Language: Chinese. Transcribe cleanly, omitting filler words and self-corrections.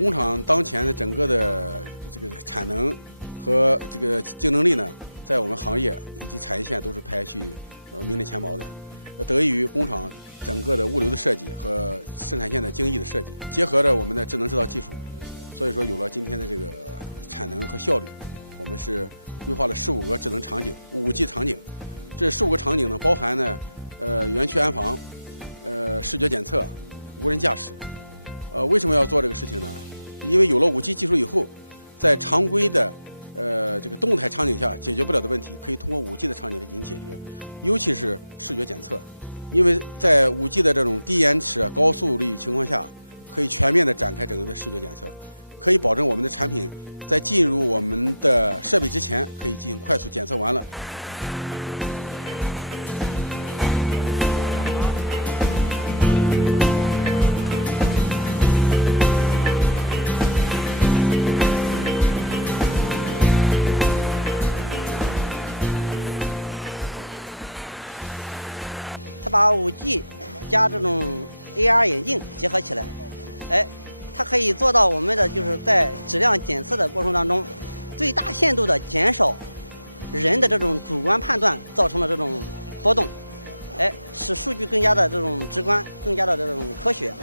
工厂当前的整个的这个产能和这个竞争力呢，在我们行业以及产业线都是排序名列前茅的，得益于工厂整个的物流的设计和生产线的精益的设计，结合着我们的智能制造技术，所以说有了今天的这个产能和效率。我们是规划了15个智能场景，5G 场景。这15个场景呢，包含呢园区安防、视觉检测、无人驾驶。为什么要做这个事情呢？因为有了5G 技术以后，在常规的这个动态场景下解决不了的问题，可以通过5G 的场景来进行解决，尤其是视觉检测。因为在5G 的这种低延迟、高速率情况下，可以全面的展开整个的视觉检测，可以保证我们的产品在进入我们的设备之前，可以进行快速检测完了。它把5G 加这种 AR 眼镜结合起来，它可以做到我们的就是在质量检测的过程当中，最大限度的减少人的这种主观判断造成的这种波动，使数据更加的这种直观，更加的这种科学。